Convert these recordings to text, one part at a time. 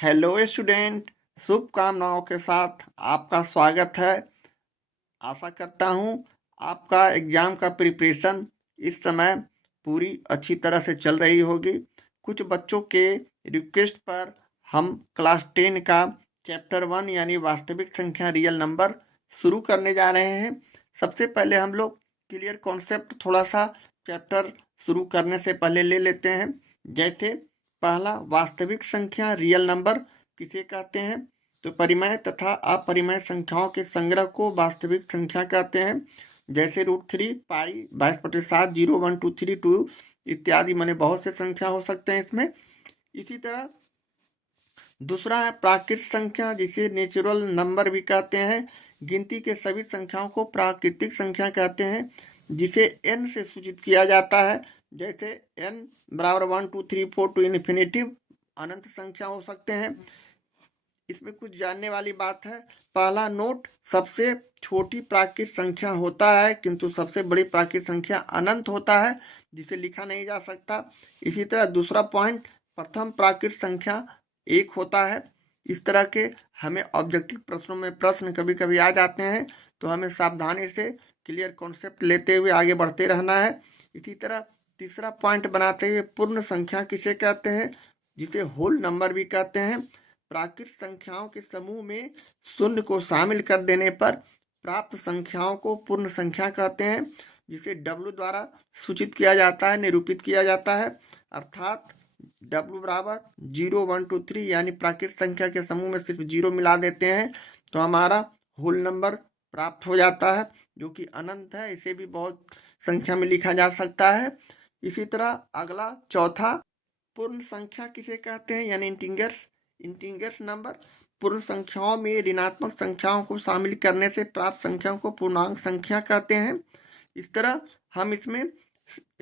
Hello student, शुभकामनाओं के साथ आपका स्वागत है। आशा करता हूँ आपका एग्ज़ाम का प्रिपरेशन इस समय पूरी अच्छी तरह से चल रही होगी। कुछ बच्चों के रिक्वेस्ट पर हम क्लास 10 का चैप्टर 1 यानी वास्तविक संख्या रियल नंबर शुरू करने जा रहे हैं। सबसे पहले हम लोग क्लियर कॉन्सेप्ट थोड़ा सा चैप्टर शुरू करने से पहले ले लेते हैं। जैसे पहला, वास्तविक संख्या रियल नंबर किसे कहते हैं? तो परिमेय तथा अपरिमेय संख्याओं के संग्रह को वास्तविक संख्या कहते हैं। जैसे √3, पाई, 22/7, 0, 1, 2, 3, 2 इत्यादि, माने बहुत से संख्या हो सकते हैं इसमें। इसी तरह दूसरा है प्राकृतिक संख्या, जिसे नेचुरल नंबर भी कहते हैं। गिनती के सभी संख्याओं को प्राकृतिक संख्या कहते हैं, जिसे n से सूचित किया जाता है। जैसे n बराबर 1, 2, 3, 4 टू इन्फिनिटिव अनंत संख्या हो सकते हैं। इसमें कुछ जानने वाली बात है। पहला नोट, सबसे छोटी प्राकृतिक संख्या होता है, किंतु सबसे बड़ी प्राकृतिक संख्या अनंत होता है, जिसे लिखा नहीं जा सकता। इसी तरह दूसरा पॉइंट, प्रथम प्राकृतिक संख्या 1 होता है। इस तरह के हमें ऑब्जेक्टिव प्रश्नों में प्रश्न कभी कभी आ जाते हैं, तो हमें सावधानी से क्लियर कॉन्सेप्ट लेते हुए आगे बढ़ते रहना है। इसी तरह तीसरा पॉइंट बनाते हुए, पूर्ण संख्या किसे कहते हैं? जिसे होल नंबर भी कहते हैं। प्राकृतिक संख्याओं के समूह में शून्य को शामिल कर देने पर प्राप्त संख्याओं को पूर्ण संख्या कहते हैं, जिसे W द्वारा सूचित किया जाता है, निरूपित किया जाता है। अर्थात W बराबर 0, 1, 2, 3 यानी प्राकृतिक संख्या के समूह में सिर्फ 0 मिला देते हैं तो हमारा होल नंबर प्राप्त हो जाता है, जो कि अनंत है। इसे भी बहुत संख्या में लिखा जा सकता है। इसी तरह अगला चौथा, पूर्ण संख्या किसे कहते हैं? यानी इंटीजर्स नंबर। पूर्ण संख्याओं में ऋणात्मक संख्याओं को शामिल करने से प्राप्त संख्याओं को पूर्णांक संख्या कहते हैं। इस तरह हम इसमें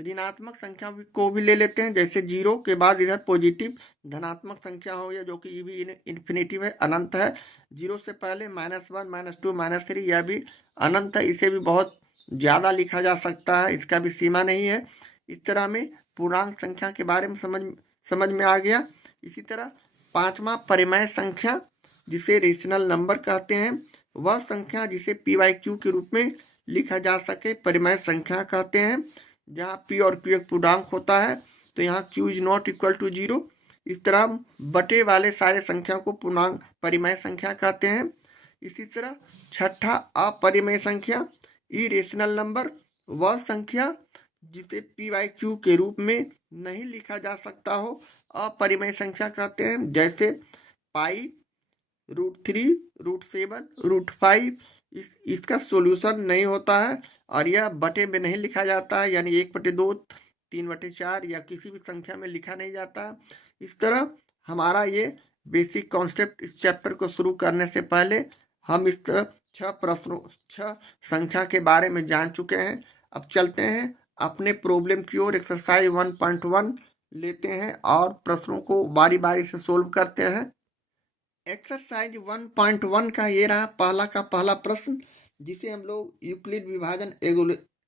ऋणात्मक संख्या को भी ले लेते हैं। जैसे 0 के बाद इधर पॉजिटिव धनात्मक संख्या हो गया, जो कि भी इन्फिनिटिव है, अनंत है। 0 से पहले -1, -2, -3 यह भी अनंत है। इसे भी बहुत ज़्यादा लिखा जा सकता है, इसका भी सीमा नहीं है। इस तरह में पूर्णांक संख्या के बारे में समझ में आ गया। इसी तरह पांचवा, परिमेय संख्या, जिसे रेशनल नंबर कहते हैं। वह संख्या जिसे p/q के रूप में लिखा जा सके परिमेय संख्या कहते हैं। जहाँ p और q एक पूर्णांक होता है, तो यहाँ q is not equal to 0। इस तरह बटे वाले सारे संख्या को पूर्णांक परिमेय संख्या कहते हैं। इसी तरह छठा, अपरिमेय संख्या, इरेशनल नंबर, वह संख्या जिसे p/q के रूप में नहीं लिखा जा सकता हो, अपरिमेय संख्या कहते हैं। जैसे पाई, √3, √7, √5 इसका सॉल्यूशन नहीं होता है और यह बटे में नहीं लिखा जाता है, यानी 1/2, 3/4 या किसी भी संख्या में लिखा नहीं जाता। इस तरह हमारा ये बेसिक कॉन्सेप्ट इस चैप्टर को शुरू करने से पहले हम इस तरह 6 संख्या के बारे में जान चुके हैं। अब चलते हैं अपने प्रॉब्लम की ओर। एक्सरसाइज 1.1 लेते हैं और प्रश्नों को बारी बारी से सोल्व करते हैं। एक्सरसाइज 1.1 का ये रहा पहला का पहला प्रश्न, जिसे हम लोग यूक्लिड विभाजन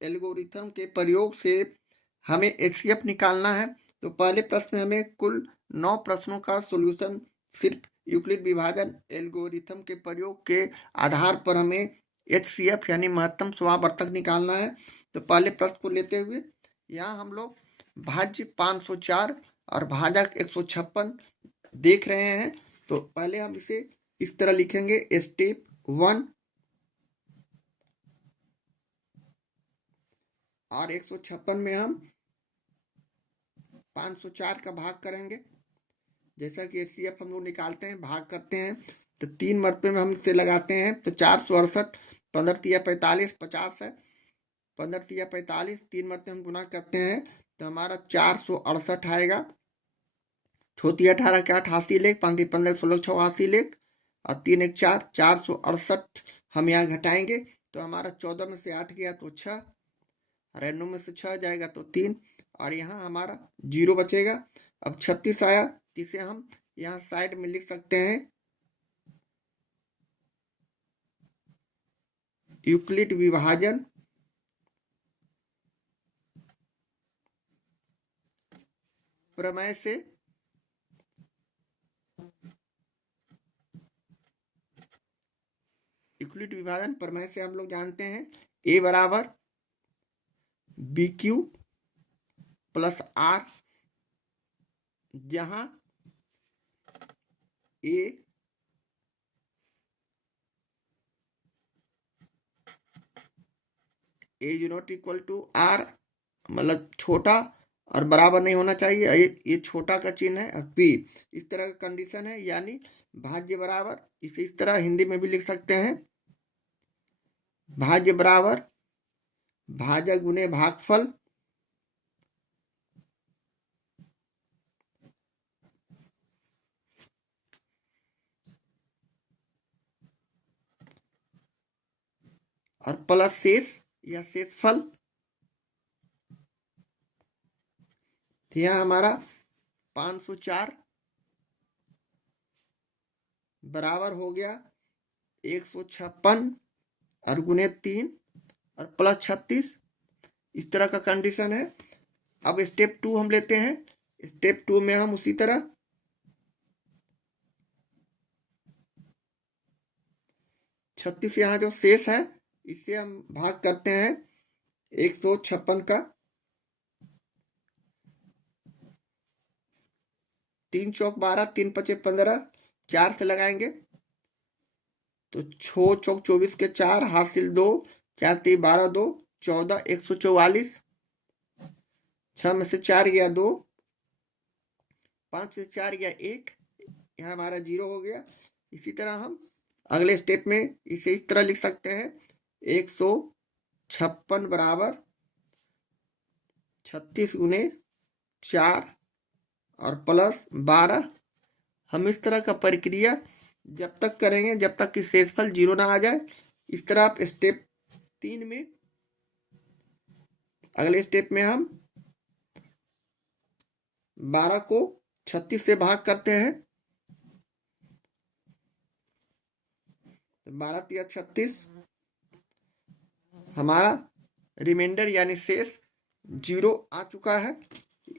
एल्गोरिथम के प्रयोग से हमें HCF निकालना है। तो पहले प्रश्न में हमें कुल 9 प्रश्नों का सॉल्यूशन सिर्फ यूक्लिड विभाजन एल्गोरिथम के प्रयोग के आधार पर हमें HCF यानी महत्तम समावर्तक निकालना है। तो पहले प्रश्न को लेते हुए यहाँ हम लोग भाज्य 504 और भाजक 156 देख रहे हैं। तो पहले हम इसे इस तरह लिखेंगे, स्टेप 1 और 156 में हम 504 का भाग करेंगे। जैसा कि HCF हम लोग निकालते हैं, भाग करते हैं, तो 3 मरतबे में हम इसे लगाते हैं। तो 468, 15×3=45, 50 है। 15×3=45, 3 मरतबे हम गुना करते हैं तो हमारा 468 आएगा। छोटी 18 के 88 लेख, 5×15 16 86 लेख और 3 1 4, 468 हम यहाँ घटाएंगे तो हमारा 14 में से 8 गया तो 6, 9 में से 6 जाएगा तो 3 और यहाँ हमारा 0 बचेगा। अब 36 आया, जिसे हम यहाँ साइड में लिख सकते हैं यूक्लिड विभाजन प्रमेय से यूक्लिड विभाजन प्रमेय से हम लोग जानते हैं ए बराबर बी क्यू प्लस आर, जहां A is not equal to R, मतलब छोटा और बराबर नहीं होना चाहिए, ये छोटा का चिन्ह है। बी इस तरह का कंडीशन है, यानी भाज्य बराबर, इसे इस तरह हिंदी में भी लिख सकते हैं, भाज्य बराबर भाजक गुने भागफल और प्लस शेष या शेषफल। तो यह हमारा 504 बराबर हो गया 156 और गुने 3 और प्लस 36, इस तरह का कंडीशन है। अब स्टेप 2 हम लेते हैं। स्टेप 2 में हम उसी तरह 36 यहाँ जो शेष है इससे हम भाग करते हैं 156 का, 3 चौक 12, 3 पचे 15, 4 से लगाएंगे तो 6 चौक 24 के 4, हासिल 2, 4 3 12, 2 14, 144, 6 में से 4 गया 2, 5 से 4 गया 1, यहाँ हमारा 0 हो गया। इसी तरह हम अगले स्टेप में इसे इस तरह लिख सकते हैं 156 बराबर 36 गुने 4 और प्लस 12। हम इस तरह का प्रक्रिया जब तक करेंगे जब तक कि शेषफल 0 ना आ जाए। इस तरह आप स्टेप 3 में, अगले स्टेप में हम 12 को 36 से भाग करते हैं, 12 तिया 36, हमारा रिमाइंडर यानी शेष 0 आ चुका है।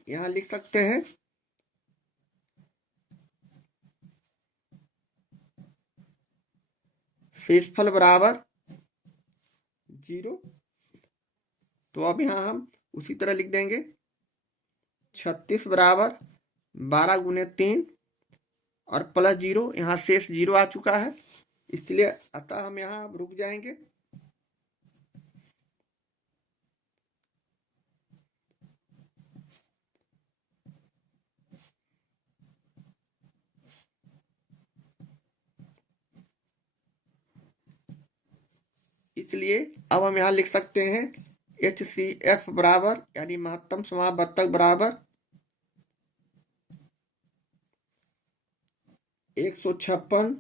यहां लिख सकते हैं शेषफल बराबर 0। तो अब यहां हम उसी तरह लिख देंगे 36 बराबर 12 गुने 3 और प्लस 0, यहाँ शेष 0 आ चुका है, इसलिए अतः हम यहाँ रुक जाएंगे। इसलिए अब हम यहाँ लिख सकते हैं HCF बराबर यानी महत्तम समावर्तक बराबर 156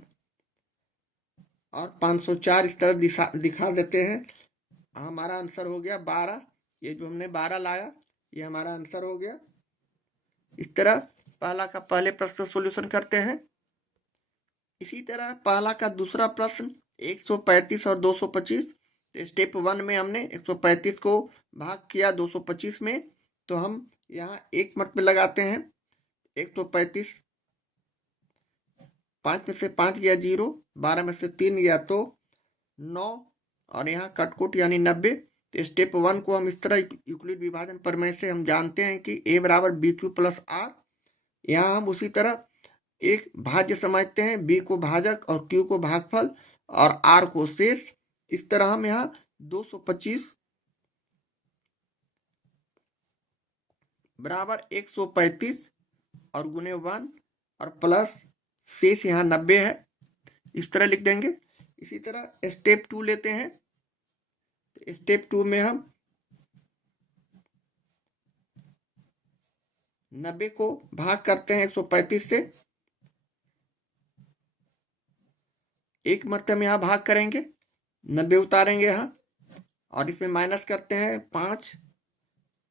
और 504, इस तरह दिखा देते हैं। हमारा आंसर हो गया 12। ये जो हमने 12 लाया ये हमारा आंसर हो गया। इस तरह पहला का पहले प्रश्न सॉल्यूशन करते हैं। इसी तरह पहला का दूसरा प्रश्न 135 और 225। स्टेप 1 में हमने 135 को भाग किया 225 में, तो हम यहाँ एक मत में लगाते हैं 135, 5 में से 5 गया 0, 12 में से 3 गया तो 9 और यहाँ कटकुट यानी 90। तो स्टेप 1 को हम इस तरह यूक्लिड विभाजन प्रमेय से हम जानते हैं कि a बराबर बी क्यू प्लस आर। यहाँ हम उसी तरह एक भाज्य समझते हैं, b को भाजक और q को भागफल और r को शेष। इस तरह हम यहाँ 225 बराबर 135 और गुने 1 और प्लस शेष यहाँ 90 है, इस तरह लिख देंगे। इसी तरह स्टेप 2 लेते हैं। स्टेप 2 में हम 90 को भाग करते हैं 135 से, एक मरतबा यहाँ भाग करेंगे, 90 उतारेंगे यहाँ और इसमें माइनस करते हैं 5,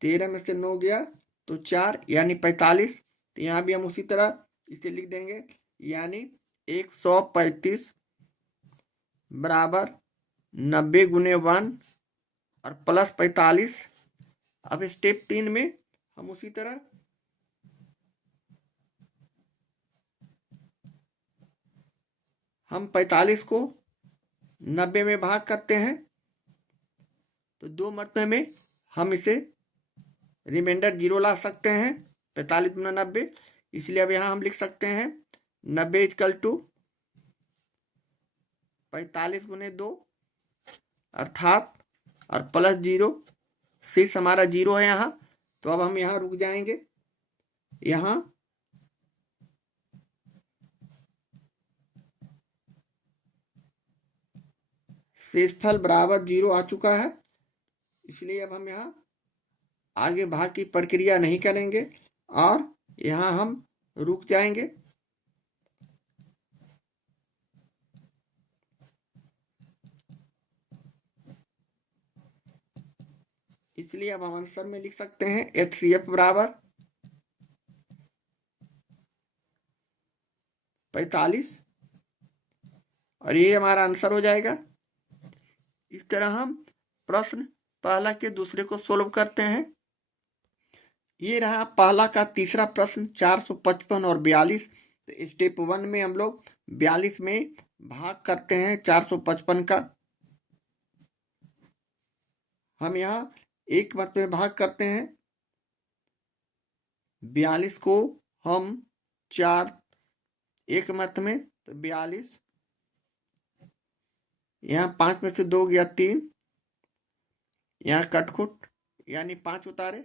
13 में से 9 गया तो 4 यानी 45। तो यहाँ भी हम उसी तरह इसे लिख देंगे, यानी 135 बराबर 90 गुने 1 और प्लस 45। अब स्टेप 3 में हम उसी तरह हम 45 को 90 में भाग करते हैं तो 2 मरतबे में हम इसे रिमाइंडर 0 ला सकते हैं। 45 गुना 90, इसलिए अब यहाँ हम लिख सकते हैं 90 इजकल टू 45 गुने 2 अर्थात और प्लस 0, शेष हमारा 0 है यहाँ। तो अब हम यहाँ रुक जाएंगे। यहाँ शेषफल बराबर 0 आ चुका है, इसलिए अब हम यहाँ आगे भाग की प्रक्रिया नहीं करेंगे और यहाँ हम रुक जाएंगे। इसलिए अब हम आंसर में लिख सकते हैं HCF बराबर 45 और ये हमारा आंसर हो जाएगा। इस तरह हम प्रश्न पहला के दूसरे को सोल्व करते हैं। ये रहा पहला का तीसरा प्रश्न 455 और 42। तो स्टेप 1 में हम लोग 42 में भाग करते हैं 455 का। हम यहाँ एक मरतबे भाग करते हैं। 42 को हम 4 एक मरतबे में, तो 42 यहाँ 5 में से 2 गया 3, यहाँ कटखुट यानी 5 उतारे।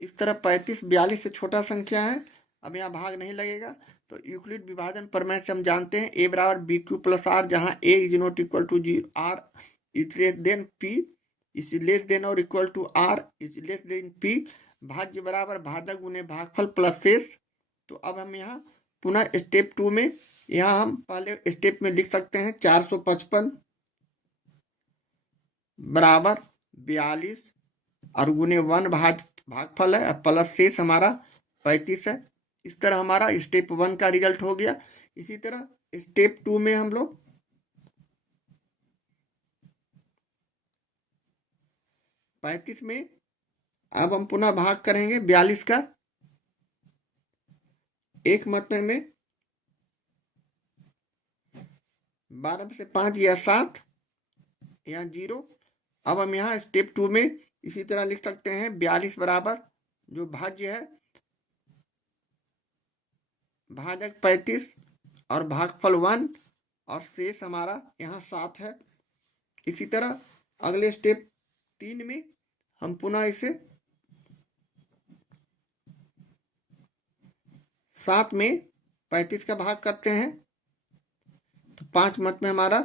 इस तरह 35 42 से छोटा संख्या है, अब यहाँ भाग नहीं लगेगा। तो यूक्लिड विभाजन प्रमेय से हम जानते हैं A बराबर बी क्यू प्लस आर, जहाँ A is not equal to 0, R is less than P is less than और equal to R is less than P। भाज्य बराबर भाजक गुने भागफल प्लस शेष। तो अब हम यहाँ पुनः स्टेप 2 में, यहाँ हम पहले स्टेप में लिख सकते हैं 455 बराबर 42 और गुने 1 भागफल है, प्लस शेष हमारा 35 है। इस तरह हमारा स्टेप 1 का रिजल्ट हो गया। इसी तरह स्टेप 2 में हम लोग 35 में अब हम पुनः भाग करेंगे 42 का। एक मरतबे में 12 में से 5 गया 7, यहाँ 0। अब हम यहाँ स्टेप 2 में इसी तरह लिख सकते हैं 42 बराबर जो भाज्य है भाजक 35 और भागफल 1 और शेष हमारा यहाँ 7 है। इसी तरह अगले स्टेप 3 में हम पुनः इसे 7 में 35 का भाग करते हैं, तो 5 मत में हमारा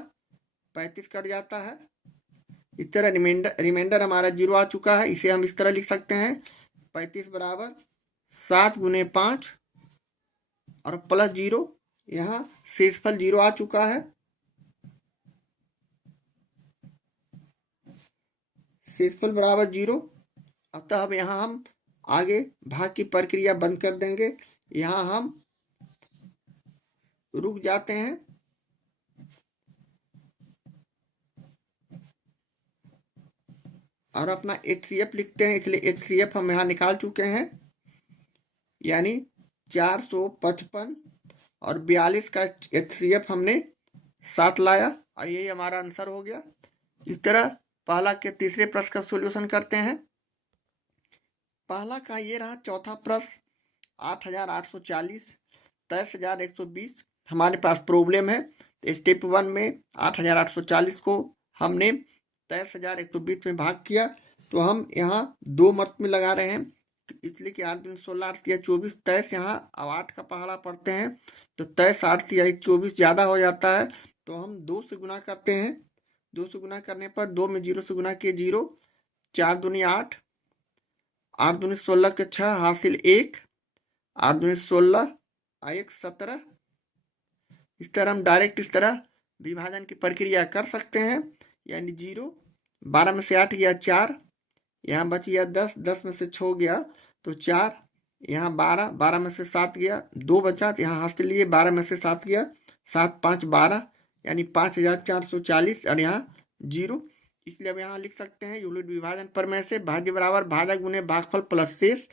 35 कट जाता है। इस तरह रिमाइंडर हमारा 0 आ चुका है। इसे हम इस तरह लिख सकते हैं 35 बराबर 7 गुने 5 और प्लस 0, यहाँ शेषफल 0 आ चुका है। शेषफल बराबर 0, अतः अब यहाँ हम आगे भाग की प्रक्रिया बंद कर देंगे। यहाँ हम रुक जाते हैं और अपना HCF लिखते हैं। इसलिए HCF हम यहाँ निकाल चुके हैं, यानी 455 और 42 का HCF हमने 7 लाया और यही हमारा आंसर हो गया। इस तरह पहला के तीसरे प्रश्न का सॉल्यूशन करते हैं। पहला का ये रहा चौथा प्रश्न 8840 23,120। हमारे पास प्रॉब्लम है। स्टेप 1 में 8840 को हमने 23,120 में भाग किया, तो हम यहाँ 2 मत में लगा रहे हैं, इसलिए कि 8 दिन 16 8 या 24 23, यहाँ अब 8 का पहाड़ा पढ़ते हैं तो 23 8 या 24 ज़्यादा हो जाता है, तो हम 2 से गुना करते हैं। 2 से गुना करने पर 2 में 0 से गुना किए 0, 4 दूनी 8, 8 दूनी 16 के 6 हासिल 1, 8 दूनी 16 1 17। इस तरह हम डायरेक्ट इस तरह विभाजन की प्रक्रिया कर सकते हैं, यानी 0 12 में से 8 गया 4, यहाँ बच गया 10, 10 में से 6 गया तो 4, यहाँ 12, 12 में से 7 गया 2 बचा, तो यहाँ हासिल लिए 12 में से 7 गया 7 5 12, यानी 5440 और यहाँ 0। इसलिए अब यहाँ लिख सकते हैं यूक्लिड विभाजन प्रमेय से भाज्य बराबर भाजक गुने भागफल प्लस शेष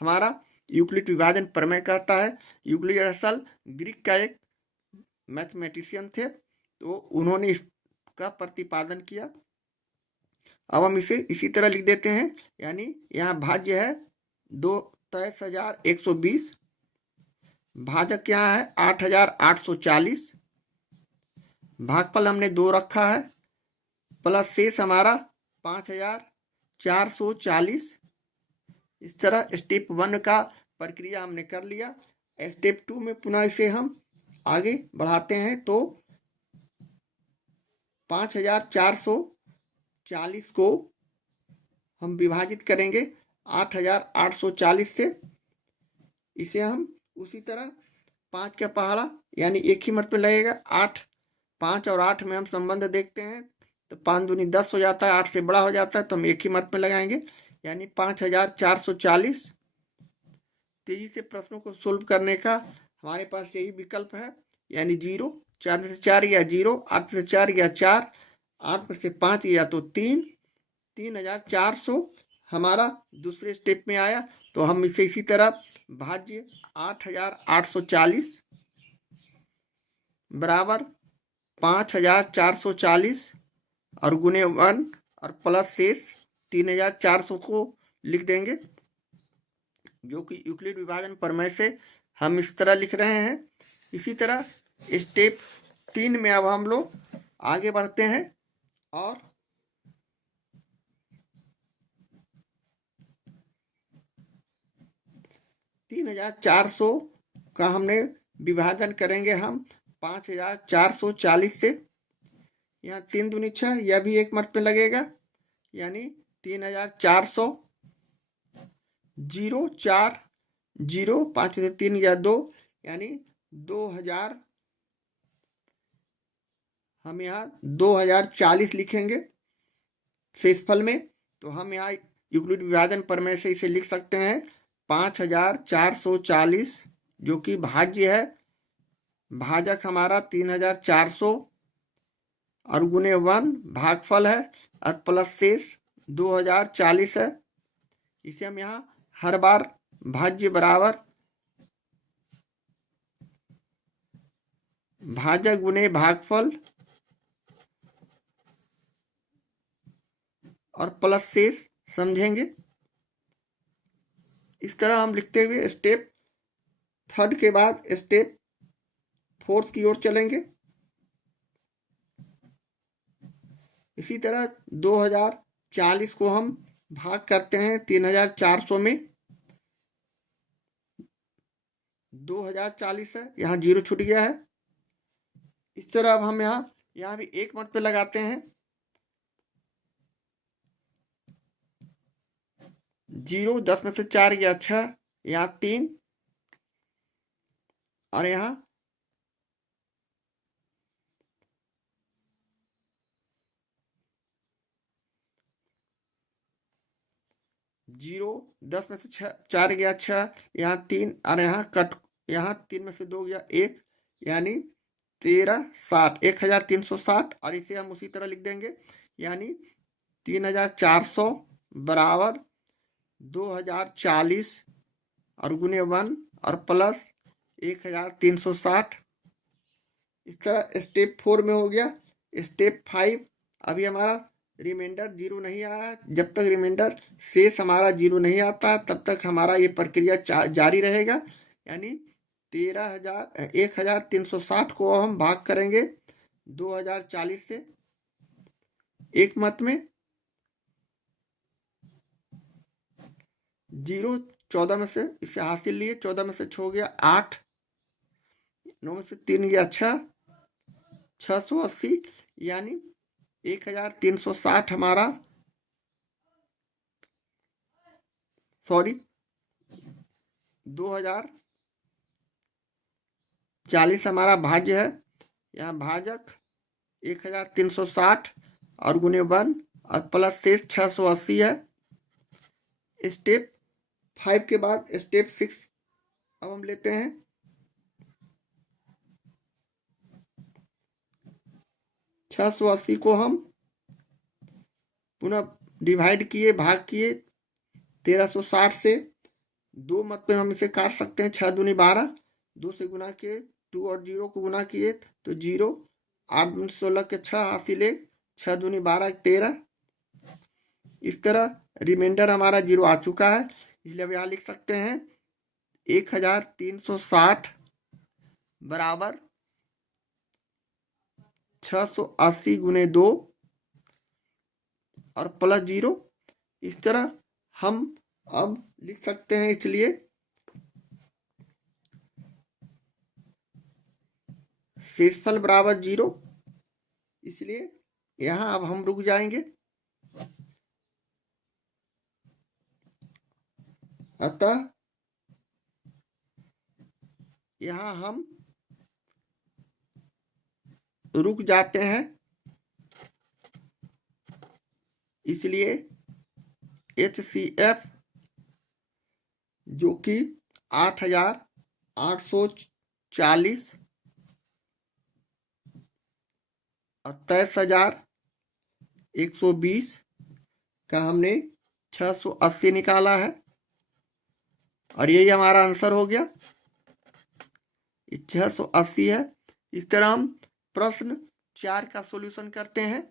हमारा यूक्लिड विभाजन प्रमेय कहता है। यूक्लिड असल ग्रीक का एक मैथमेटिशियन थे, तो उन्होंने इस का प्रतिपादन किया। अब हम इसे इसी तरह लिख देते हैं, यानी यहाँ भाज्य है 23,120, भाजक यहाँ है 8,840, भागफल हमने 2 रखा है, प्लस शेष हमारा 5,440। इस तरह स्टेप 1 का प्रक्रिया हमने कर लिया। स्टेप 2 में पुनः इसे हम आगे बढ़ाते हैं तो 5,440 को हम विभाजित करेंगे 8,840 से। इसे हम उसी तरह 5 का पहाड़ा यानी एक ही मत पे लगेगा। 8, 5 और 8 में हम संबंध देखते हैं तो 5 दूनी 10 हो जाता है, 8 से बड़ा हो जाता है तो हम एक ही मत में लगाएंगे, यानी 5,440। तेजी से प्रश्नों को सोल्व करने का हमारे पास यही विकल्प है, यानी 0, 4 में से 4 गया 0, 8 में से 4 गया 4, 8 में से 5 गया तो 3, 3,400 हमारा दूसरे स्टेप में आया। तो हम इसे इसी तरह भाज्य 8,840 बराबर 5,440 और गुने 1 और प्लस शेष 3,400 को लिख देंगे, जो कि यूक्लिड विभाजन प्रमेय से हम इस तरह लिख रहे हैं। इसी तरह स्टेप 3 में अब हम लोग आगे बढ़ते हैं और 3,400 का हमने विभाजन करेंगे हम 5,440 से। यहाँ 3 दूनी 6, यह भी एक मत पे लगेगा, यानी 3,400, 0, 4, 0, 5 में से 3 गया 2, यानी 2,000। हम यहाँ 2,040 लिखेंगे शेषफल में। तो हम यहाँ यूक्लिड विभाजन प्रमेय से इसे लिख सकते हैं 5,440, जो कि भाज्य है, भाजक हमारा 3,400 और गुने 1 भागफल है और प्लस शेष 2,040 है। इसे हम यहाँ हर बार भाज्य बराबर भाजक गुने भागफल और प्लस शेष समझेंगे। इस तरह हम लिखते हुए स्टेप 3 के बाद स्टेप 4 की ओर चलेंगे। इसी तरह 2,040 को हम भाग करते हैं 3,400 में। 2,040 है, यहाँ 0 छूट गया है। इस तरह अब हम यहाँ भी एक मत पे लगाते हैं, 0, 10 में से 4 गया 6, यहाँ 3 और यहाँ 0, 10 में से 4 गया 6, यहाँ 3 और यहाँ 3 में से 2 गया 1, यानी 1360, 1,360। और इसे हम उसी तरह लिख देंगे, यानी 3,400 बराबर 2,040 और गुने 1 और प्लस 1,360। इस तरह स्टेप 4 में हो गया। स्टेप 5 अभी हमारा रिमाइंडर 0 नहीं आया। जब तक रिमाइंडर शेष हमारा 0 नहीं आता तब तक हमारा ये प्रक्रिया जारी रहेगा, यानी 1,360 को हम भाग करेंगे 2,040 से एक मत में। 0, 14 में से इसे हासिल लिए, 14 में से 6 गया 8, 9 में से 3 गया 6, 680, यानी 1,360 हमारा 2,040 हमारा भाज्य है। यहाँ भाजक 1,360 और गुने 1 और प्लस शेष 680 है। स्टेप 5 के बाद स्टेप 6 अब हम लेते हैं। छह सौ 80 को हम पुनः डिवाइड किए, भाग किए 1,360 से। 2 मत में हम इसे काट सकते हैं, 6 दूनी 12, 2 से गुना किए, 2 और 0 को गुना किए तो 0 8 दूनी 16 के 6 हासिल 6 दूनी 12 13। इस तरह रिमाइंडर हमारा 0 आ चुका है, इसलिए अब यहाँ लिख सकते हैं 1360 बराबर 680 गुने 2 और प्लस 0। इस तरह हम अब लिख सकते हैं, इसलिए शेषफल बराबर 0, इसलिए यहाँ अब हम रुक जाएंगे। अतः यहाँ हम रुक जाते हैं, इसलिए HCF जो कि 8840 और 23120 का हमने 680 निकाला है और यही हमारा आंसर हो गया, 680 है। इस तरह हम प्रश्न 4 का सॉल्यूशन करते हैं।